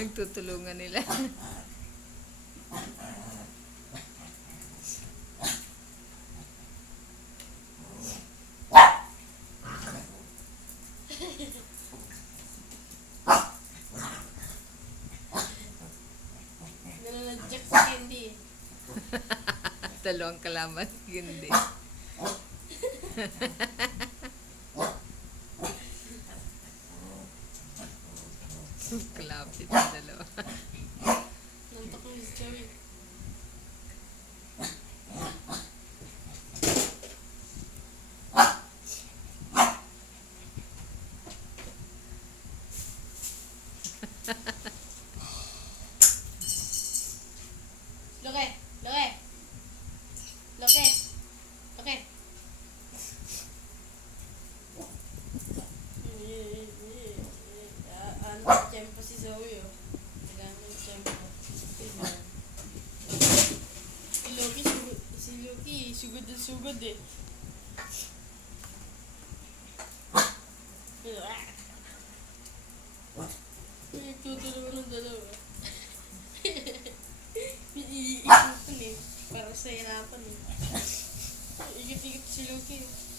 Nagtutulungan nila. Nalalagyak si Candy. Dalawang kalaman. Hindi. Kalapit na dalawa. Nantok mo si Joey. Loke! Loke! Loke! Loke! Ano, tiyempo si Zoe, oh. Nagamit tiyempo. Si Loki, sugod na sugod, eh. Tutulungan ng dalawa. Iikutan, eh. Para sa hirapan, eh. Ikot-ikot si Loki, eh.